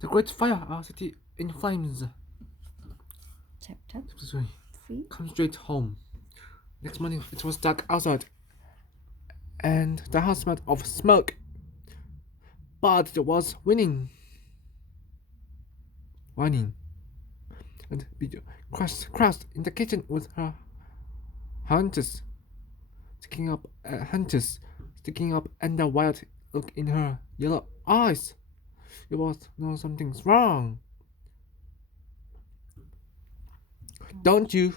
The great fire, our city in flames. Chapter 3. 3. Come straight home. Next morning, it was dark outside, and the house smelled of smoke. But it was whining, and Bijo crouched in the kitchen with her hunters sticking up, and a wild look in her yellow eyes. It was no something's wrong. Don't you?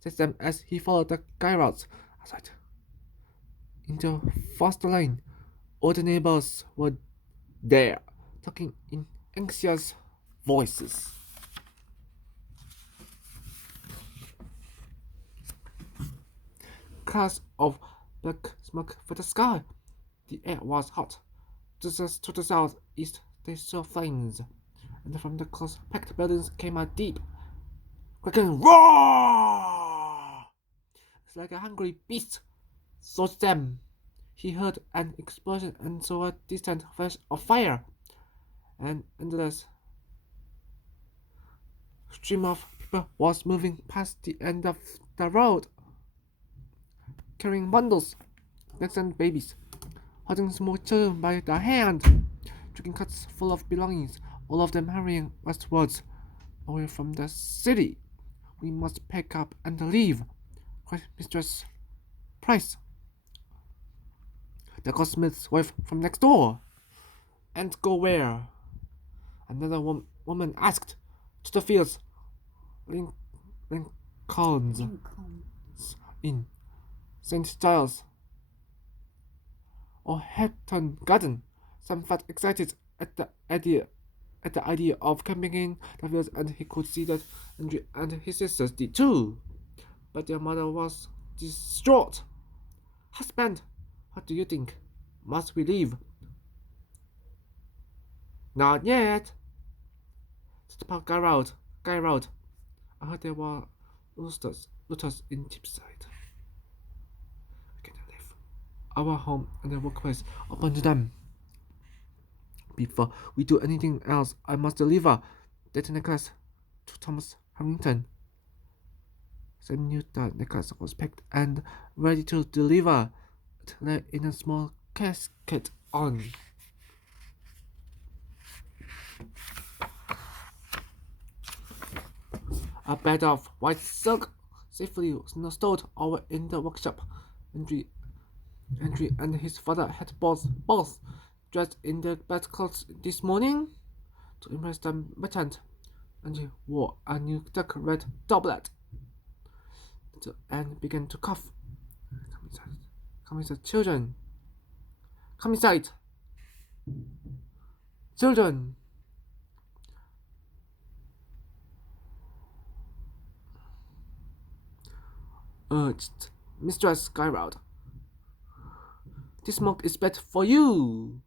Said Sam as he followed the guy routes outside into Foster Lane. All the neighbors were there, talking in anxious voices. Clouds of black smoke filled the sky. The air was hot. Just to the southeast, they saw flames, and from the close-packed buildings came a deep, cracking roar. It's like a hungry beast thought them. He heard an explosion and saw a distant flash of fire. An endless stream of people was moving past the end of the road, carrying bundles, necks and babies, holding small children by the hand, dragging carts full of belongings, all of them hurrying westwards, away from the city. We must pack up and leave, cried Mistress Price, the goldsmith's wife from next door. And go where? Another woman asked. To the fields. Lincoln's in St. Giles or Hatton Garden. Sam felt excited at the idea of camping in the fields, and he could see that Andrew and his sisters did too. But their mother was distraught. Husband, what do you think? Must we leave? Not yet, said Papa Guy Rout. I heard there were looters in Tipside. We can leave our home and the workplace open to them. Before we do anything else, I must deliver that necklace to Thomas Harrington. Sam knew the necklace was packed and ready to deliver. It lay in a small casket on a bed of white silk, safely stowed over in the workshop. Andrew and his father had both dressed in their best clothes this morning to impress the merchant. Andrew wore a new dark red doublet and began to cough. Come inside, children. Come inside, children. Urged Mistress Skyrout. This smoke is bad for you.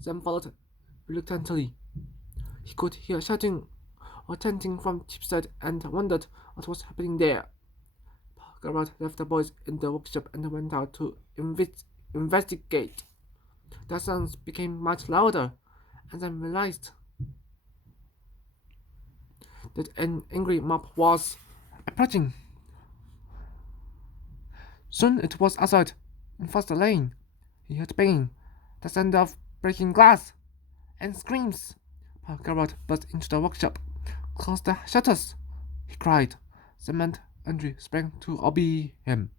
Sam followed reluctantly. He could hear shouting or chanting from Tipside and wondered what was happening there. Skyrout left the boys in the workshop and went out to investigate. The sounds became much louder, and Sam realized that an angry mob was approaching. Soon it was outside, in Foster Lane. He heard banging, the sound of breaking glass, and screams. Garrett burst into the workshop. Close the shutters, he cried. Sam and Andrew sprang to obey him.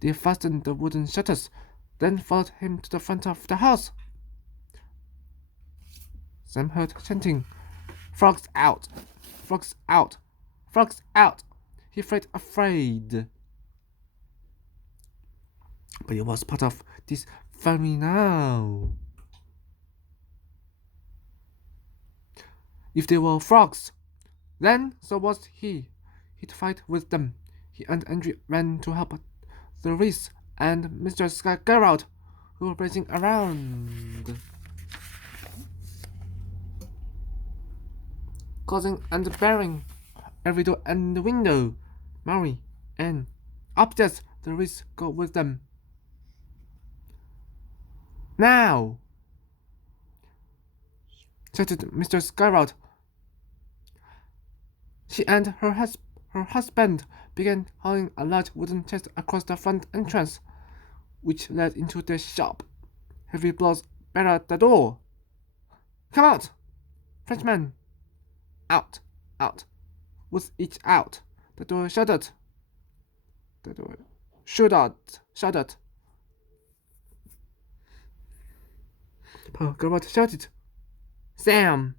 They fastened the wooden shutters, then followed him to the front of the house. Sam heard chanting, "Frogs out! Frogs out! Frogs out!" He felt afraid. But he was part of this family now. If they were frogs, then so was he. He'd fight with them. He and Andrew ran to help the Reese and Mr. Gerald, who were racing around, closing and barring every door and window. Mary and upstairs, the Reese go with them. Now! Shouted Mr. Skyrout. She and her husband began hauling a large wooden chest across the front entrance, which led into the shop. Heavy blows battered the door. Come out! Frenchman! Out! Out! Was each out. The door shuddered. The door shuddered. Skyrout shouted, Sam!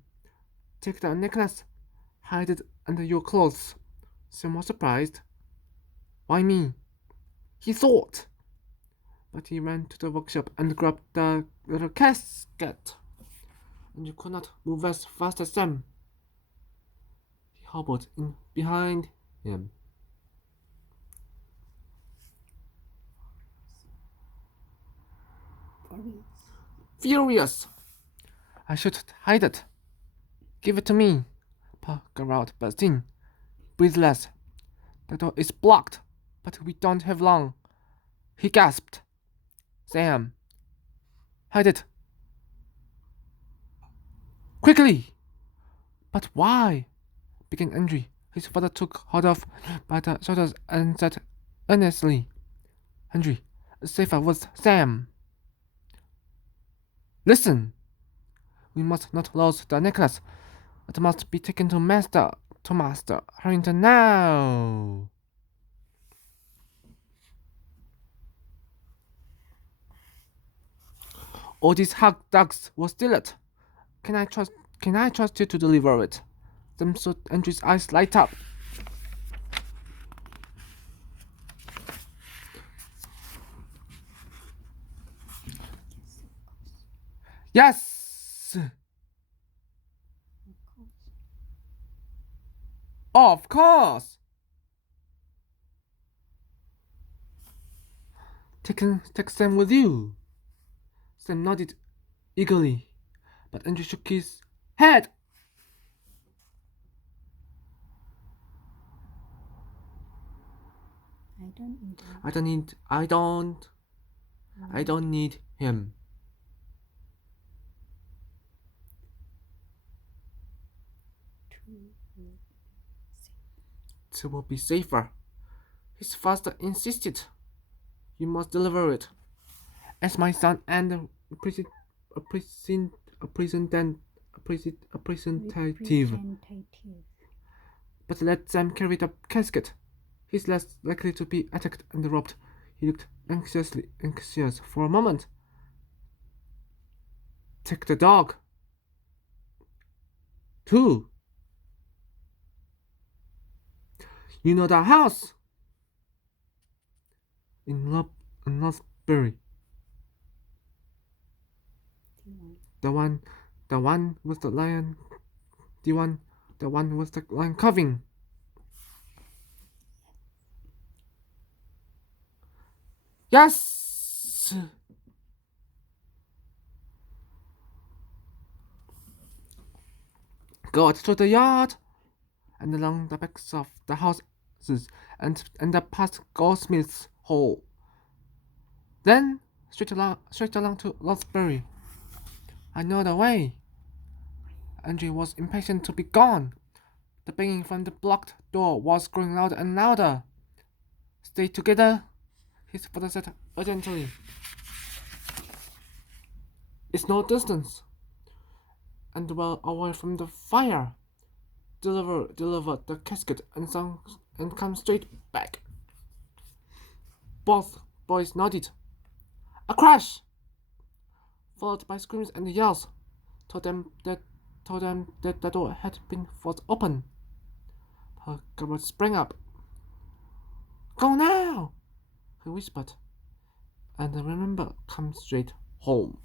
Take the necklace. Hide it under your clothes. Sam was surprised. Why me? He thought. But he ran to the workshop and grabbed the little casket. And you could not move as fast as Sam. He hobbled in behind him. Furious! I should hide it. Give it to me. Skyrout burst in, breathless. The door is blocked, but we don't have long. He gasped. Sam, hide it. Quickly! But why? Began Andrew. His father took hold of by the shoulders and said earnestly, Andrew, safer with Sam. Listen! We must not lose the necklace. It must be taken to Master Harrington now. All these hog dogs will steal it. Can I trust you to deliver it? Sam saw Andrew's eyes light up. Yes! Of course! Take Sam with you. Sam nodded eagerly, but Andrew shook his head. I don't need him. It will be safer. His father insisted. You must deliver it. As my son and a representative. But let Sam carry the casket. He's less likely to be attacked and robbed. He looked anxious for a moment. Take the dog. Too. You know the house in Lothbury. The one with the lion. The one with the lion carving. Yes. Go out to the yard and along the backs of the houses and up past Goldsmith's Hall. Then straight along to Lothbury. I know the way. Andrew was impatient to be gone. The banging from the blocked door was growing louder and louder. Stay together, his father said urgently. It's no distance, and well away from the fire. Deliver the casket and come straight back. Both boys nodded. A crash, followed by screams and yells, told them that the door had been forced open. Skyrout sprang up. Go now, he whispered, and remember, come straight home.